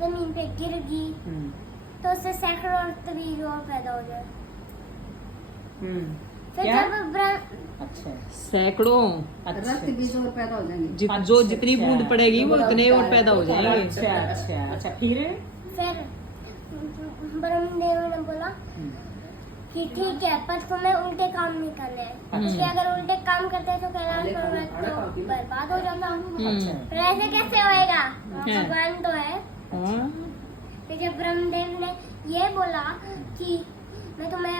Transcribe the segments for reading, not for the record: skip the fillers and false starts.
जमीन पे गिरेगी तो उससे सैकड़ों रक्त बीज और पैदा हो जाए। फिर क्या? जब अच्छा सैकड़ों रक्त बीज और पैदा हो जाएंगे। जो जितनी बूंद पड़ेगी वो उतने और पैदा हो जाएंगे। अच्छा अच्छा अच्छा फिर ब्रह्मदेव ने बोला कि ठीक है पर तुम्हें उल्टे काम नहीं करने हैं, क्योंकि अगर उल्टे काम करते तो कैलाश पर्वत तो बर्बाद हो जाता। पर ऐसे कैसे होएगा, भगवान तो है। फिर जब ब्रह्मदेव ने ये बोला कि मैं तुम्हें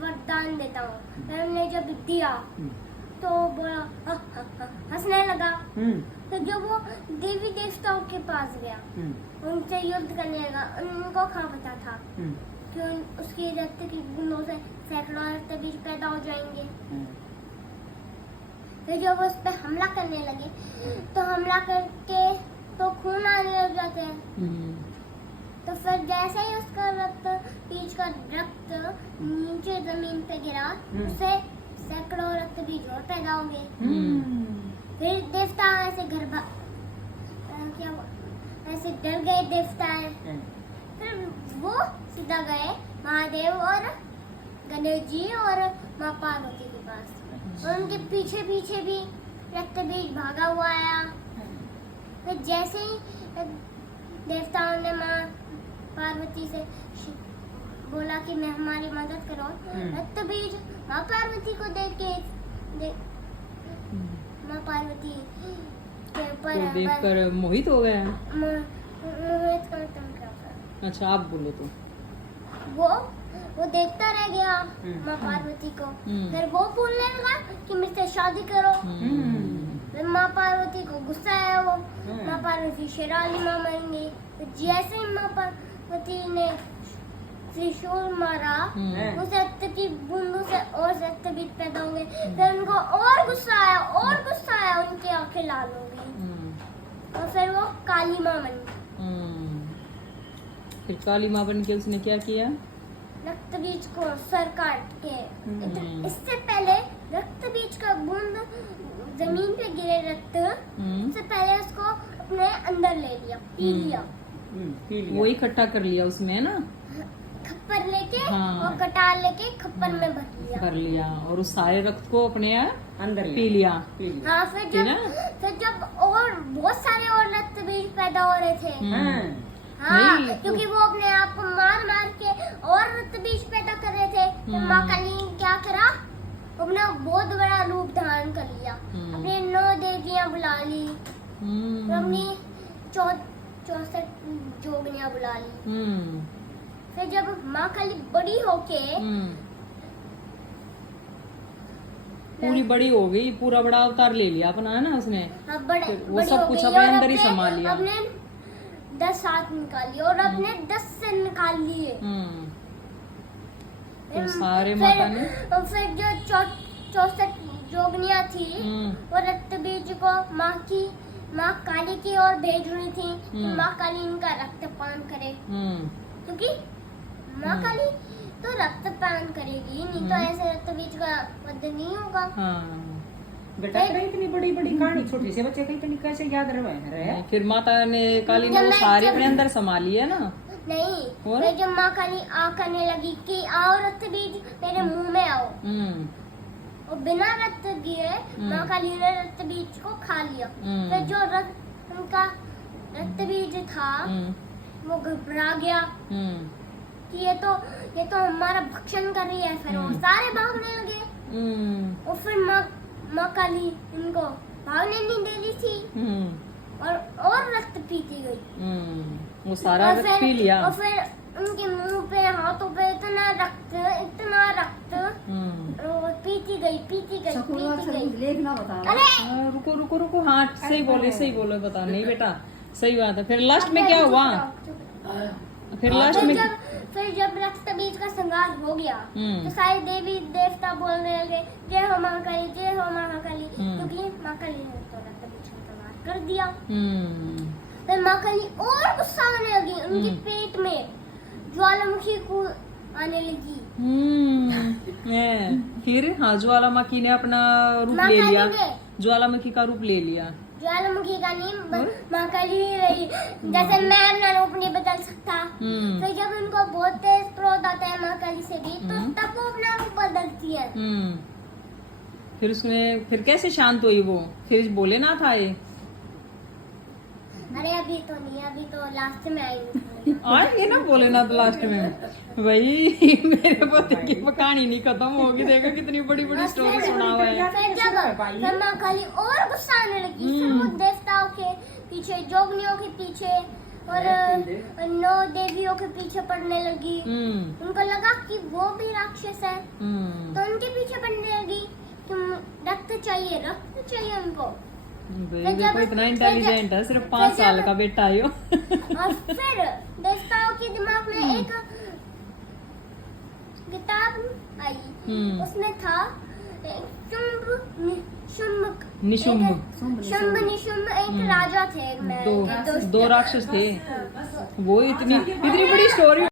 वरदान देता हूँ, फिर हमने जब दिया तो बोला हंसने लगा। तो जब वो देवी देवताओं के पास गया, उनसे युद्ध करने लगा, उनको कहाँ पता था कि उसके रक्त की बूंदों से सैकड़ों रक्त बीज पैदा हो जाएंगे। फिर जब उस पे हमला करने लगे तो हमला करके तो खून आने लग जाते हैं। तो फिर जैसे ही उसका रक्त बीज का रक्त नीचे जमीन पे गिरा, उससे सैकड़ों रक्त बीज और पैदा हो गए। फिर देवता ऐसे क्या ऐसे डर गए देवता है। फिर वो सीधा गए महादेव और गणेश जी और माँ पार्वती के पास, और उनके पीछे पीछे भी रक्त बीज भागा हुआ आया। फिर जैसे ही देवताओं ने माँ पार्वती से बोला कि मैं हमारी मदद करो, रक्त बीज माँ पार्वती को माँ पार्वती के ऊपर देखकर मोहित हो गया। मोहित कर तुम क्या कर। अच्छा आप बोलो तो। वो देखता रह गया माँ पार्वती को। फिर वो बोलने लगा कि मुझसे शादी करो। फिर माँ पार्वती को गुस्सा आया, वो माँ पार्वती शेराली माँ मरेंगी। जैसे ही माँ पार्वती ने त्रिशूल मारा, उस रक्त की बूंदों से और रक्त बीज पैदा हो गए। फिर उनको और गुस्सा आया, उनकी आंखें लाल हो गई और फिर वो काली माँ बन गई। फिर काली माँ बन के उसने क्या किया? रक्त बीज को सर काट के, इससे पहले रक्त बीज का बूंद जमीन पे गिरे रक्त, उससे पहले उसको अपने अंदर ले लिया, पी लिया। वो इकट्ठा कर लिया उसमें ना, खप्पर लेके और कटार लेके खप्पर में भर लिया और उस सारे रक्त को अपने अंदर पी लिया। हाँ, फिर जब और बहुत सारे और रक्त बीज पैदा हो रहे थे। हाँ, क्योंकि वो अपने आप को मार मार के और रक्त बीज पैदा कर रहे थे। तो माँ काली ने क्या करा, अपना बहुत बड़ा रूप धारण कर लिया, अपनी 9 देवियाँ बुला ली, अपनी 64 जोगनियाँ बुला ली। फिर जब माँ काली बड़ी होके पूरी बड़ी हो गई, पूरा बड़ा अवतार ले लिया अपना, है ना उसने। वो सब कुछ अपने अंदर ही संभाल लिया। अपने 10 हाथ निकाली और अपने 10 सिर निकाल लिए। फिर सारे माता ने फिर जो 64 जोगनियाँ थी वो रक्त बीज को माँ काली की ओर भेज रही थी कि माँ काली इनका रक्त पान करे, क्योंकि माँ काली तो रक्त पान करेगी, नहीं तो ऐसे रक्त बीज का वध नहीं होगा। बेटा इतनी बड़ी बड़ी कहानी छोटी से बच्चे को कैसे याद रहे? फिर माता ने काली ने वो सारे अपने अंदर संभाल लिया ना। नहीं, फिर जब माँ काली आ करने लगी कि आओ रक्त बीज मेरे मुंह में आओ, और बिना रक्त दिए माँ काली ने रक्त बीज को खा लिया। फिर जो उनका रक्त बीज था वो घबरा गया कि ये तो हमारा भक्षण कर रही है। फिर वो सारे भागने लगे और फिर माँ काली इनको भागने नहीं दे रही थी और रक्त पीती गई। वो सारा रक्त पी लिया और फिर उनके मुंह पे हाथों पे इतना रक्त पीती गई। लेखना बता। अरे रुको हाँ सही बोले बता। नहीं बेटा सही बात है। फिर लास्ट में क्या हुआ? फिर जब रक्त बीज का संहार हो गया तो सारे देवी देवता बोलने लगे जय हो माँ काली, जय हो माँ काली, क्योंकि माँ काली ने तो रक्त बीज का संहार कर दिया। फिर माँ काली और गुस्सा आने लगी, उनके पेट में ज्वालामुखी को आने लगी। फिर हाँ ज्वालामुखी ने अपना रूप ले लिया, ज्वालामुखी का रूप ले लिया। ज्वालामुखी का नहीं माँ काली रही। जैसे मैं अपना रूप नहीं बता से भी, तो तब वो अपना रूप बदलती है। फिर उसमें फिर कैसे शांत हुई वो? फिर बोले ना था ये? अरे अभी तो नहीं, अभी तो लास्ट में आई हूँ। आएंगे ना बोले ना तो लास्ट में। भाई मेरे पति की कहानी नहीं खत्म होगी, देखो कितनी बड़ी बड़ी स्टोरी सुना हुआ है। फिर जब फिर माँ खाली और गुस्सा आने लगी, फिर वो देवताओं के पीछे, जोगनियों के पीछे और 9 देवियों के पीछे पड़ने लगी। उनको लगा कि वो भी राक्षस है, तो उनके पीछे पड़ने लगी। तुम रक्त चाहिए उनको। देखो इतना इंटेलिजेंट है, सिर्फ 5 साल का बेटा है। और फिर देवताओं के दिमाग में एक किताब आई, उसमें था शुंभ निशुंभ एक राजा थे, दो राक्षस थे। वो इतनी बड़ी स्टोरी